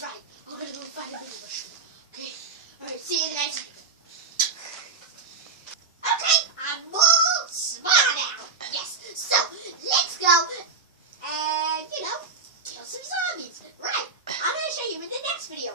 Right, I'm gonna go find a bigger mushroom. Okay? Alright, see you in the next video. Okay, I'm all smart now. Yes, so let's go and, kill some zombies. Right, I'm gonna show you in the next video.